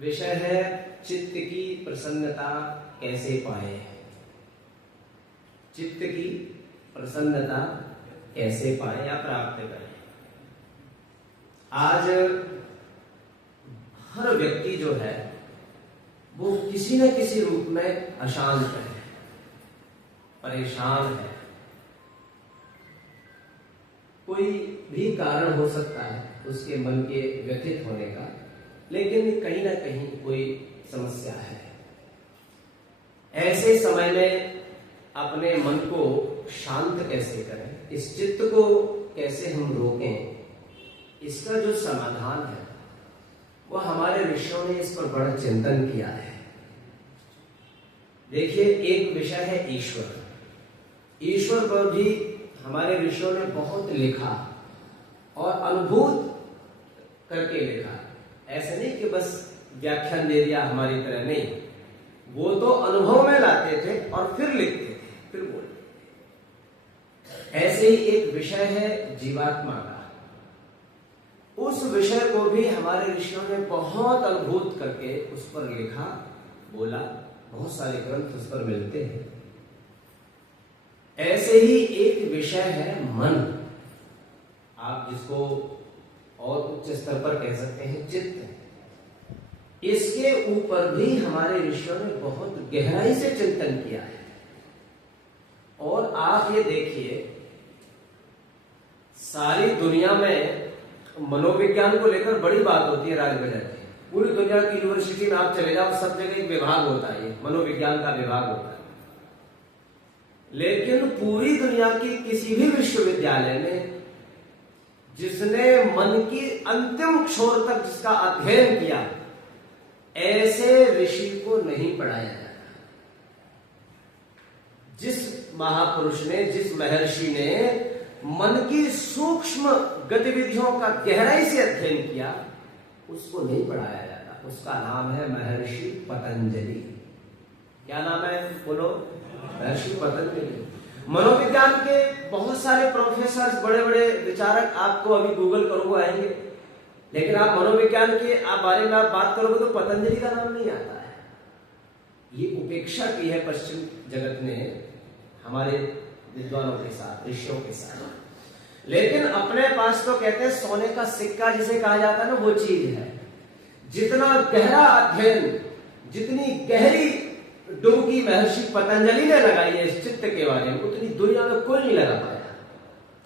विषय है चित्त की प्रसन्नता कैसे पाए। चित्त की प्रसन्नता कैसे पाए या प्राप्त करें। आज हर व्यक्ति जो है वो किसी न किसी रूप में अशांत है, परेशान है। कोई भी कारण हो सकता है उसके मन के व्यथित होने का, लेकिन कहीं ना कहीं कोई समस्या है। ऐसे समय में अपने मन को शांत कैसे करें, इस चित्त को कैसे हम रोकें, इसका जो समाधान है वह हमारे ऋषियों ने इस पर बड़ा चिंतन किया है। देखिए, एक विषय है ईश्वर। ईश्वर पर भी हमारे ऋषियों ने बहुत लिखा और अनुभूत करके लिखा। ऐसे नहीं कि बस व्याख्यान दे दिया हमारी तरह, नहीं, वो तो अनुभव में लाते थे और फिर लिखते थे, फिर बोलते थे। ऐसे ही एक विषय है जीवात्मा का। उस विषय को भी हमारे ऋषियों ने बहुत अनुभूत करके उस पर लिखा, बोला। बहुत सारे ग्रंथ उस पर मिलते हैं। ऐसे ही एक विषय है मन। आप जिसको और उच्च स्तर पर कह सकते हैं चित्त। इसके ऊपर भी हमारे ऋषियों ने बहुत गहराई से चिंतन किया है। और आप ये देखिए, सारी दुनिया में मनोविज्ञान को लेकर बड़ी बात होती है, राज बजाती है। पूरी दुनिया की यूनिवर्सिटी में आप चले जाओ, सब जगह एक विभाग होता है, मनोविज्ञान का विभाग होता है। लेकिन पूरी दुनिया की किसी भी विश्वविद्यालय में जिसने मन की अंतिम छोर तक जिसका अध्ययन किया, ऐसे ऋषि को नहीं पढ़ाया जाता। जिस महापुरुष ने, जिस महर्षि ने मन की सूक्ष्म गतिविधियों का गहराई से अध्ययन किया, उसको नहीं पढ़ाया जाता। उसका नाम है महर्षि पतंजलि। क्या नाम है, बोलो? महर्षि पतंजलि। मनोविज्ञान के बहुत सारे प्रोफेसर, बड़े बड़े विचारक आपको अभी गूगल करोगे आएंगे, लेकिन आप मनोविज्ञान के बारे में आप बात करोगे तो पतंजलि का नाम नहीं आता है। ये उपेक्षा की है पश्चिम जगत ने हमारे विद्वानों के साथ, ऋषियों के साथ। लेकिन अपने पास तो कहते हैं सोने का सिक्का जिसे कहा जाता है ना, वो चीज है। जितना गहरा अध्ययन, जितनी गहरी डुबकी महर्षि पतंजलि ने लगाई है इस चित्त के बारे में, उतनी दुनिया में कोई नहीं लगा पाया।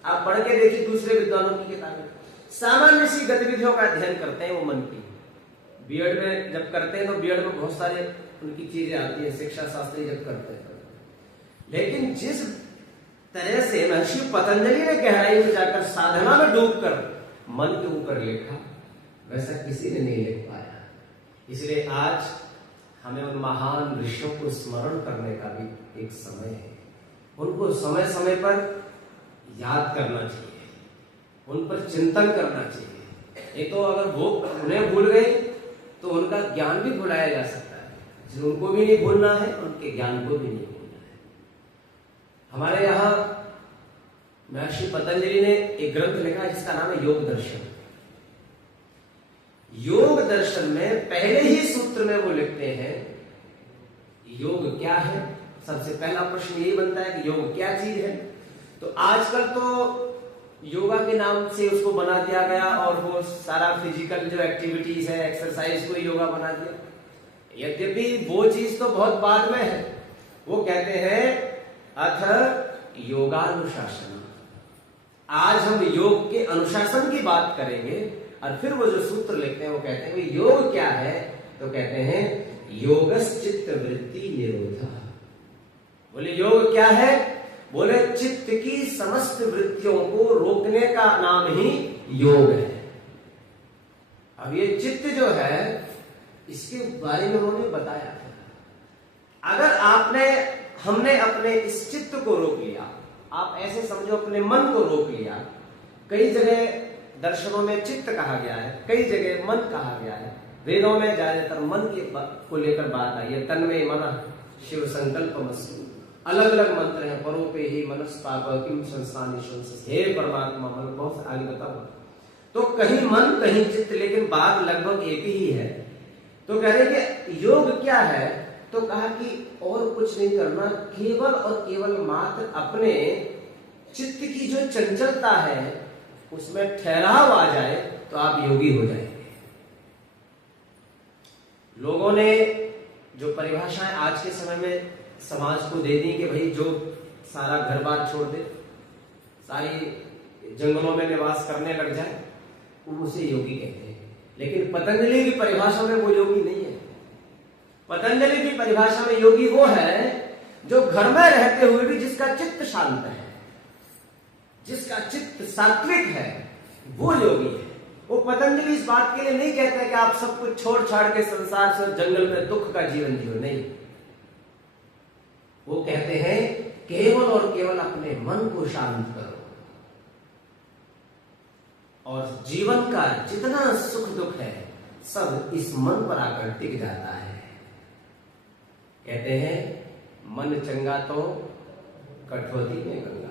आप पढ़ के देखिए दूसरे विद्वानों की किताबें। सामान्य सी गतिविधियों का अध्ययन करते हैं वो मन की। बीएड में जब करते हैं तो बीएड में बहुत सारे उनकी चीजें आती है, शिक्षा शास्त्री जब करते हैं। लेकिन जिस तरह से महर्षि पतंजलि ने गहराई में जाकर साधना में डूबकर मन के ऊपर लिखा, वैसा किसी ने नहीं लिख पाया। इसलिए आज हमें उन महान ऋषियों को स्मरण करने का भी एक समय है। उनको समय समय पर याद करना चाहिए, उन पर चिंतन करना चाहिए। एक तो अगर वो उन्हें भूल गए तो उनका ज्ञान भी भुलाया जा सकता है। उनको भी नहीं भूलना है, उनके ज्ञान को भी नहीं भूलना है। हमारे यहाँ महर्षि पतंजलि ने एक ग्रंथ लिखा है जिसका नाम है योग दर्शन। योग दर्शन में पहले ही सूत्र में वो लिखते हैं योग क्या है। सबसे पहला प्रश्न यही बनता है कि योग क्या चीज है। तो आजकल तो योगा के नाम से उसको बना दिया गया और वो सारा फिजिकल जो एक्टिविटीज है, एक्सरसाइज को योगा बना दिया। यद्यपि वो चीज तो बहुत बाद में है। वो कहते हैं अथ योगानुशासन। आज हम योग के अनुशासन की बात करेंगे। और फिर वो जो सूत्र लिखते हैं वो कहते हैं योग क्या है, तो कहते हैं योगश्चित्त वृत्ति निरोधा। बोले योग क्या है? बोले चित्त की समस्त वृत्तियों को रोकने का नाम ही योग है। अब ये चित्त जो है इसके बारे में उन्होंने बताया था। अगर हमने अपने इस चित्त को रोक लिया, आप ऐसे समझो अपने मन को रोक लिया। कई जगह दर्शनों में चित्त कहा गया है, कई जगह मन कहा गया है। वेदों में ज्यादातर मन के को लेकर बात आई है। तन्मे मनः शिव संकल्पमस्तु, अलग अलग मंत्र हैं। परोपे ही मनस्ताप किम संस्थानि संसस, हे परमात्मा, मतलब बहुत आगे बताओ। तो कहीं मन कहीं चित्त, लेकिन बात लगभग एक ही है। तो कह रहे कि योग क्या है, तो कहा कि और कुछ नहीं करना, केवल और केवल मात्र अपने चित्त की जो चंचलता है उसमें ठहराव आ जाए तो आप योगी हो जाएंगे। लोगों ने जो परिभाषाएं आज के समय में समाज को दे दी कि भाई जो सारा घर बार छोड़ दे, सारी जंगलों में निवास करने लग जाए, वो उसे योगी कहते हैं। लेकिन पतंजलि की परिभाषा में वो योगी नहीं है। पतंजलि की परिभाषा में योगी वो है जो घर में रहते हुए भी जिसका चित्त शांत है, जिसका चित्त सात्विक है, वो योगी है। वो पतंजलि इस बात के लिए नहीं कहते कि आप सब कुछ छोड़ छाड़ के संसार से जंगल में दुख का जीवन जियो, नहीं। वो कहते हैं केवल और केवल अपने मन को शांत करो और जीवन का जितना सुख दुख है सब इस मन पर आकर टिक जाता है। कहते हैं मन चंगा तो कठौती में गंगा।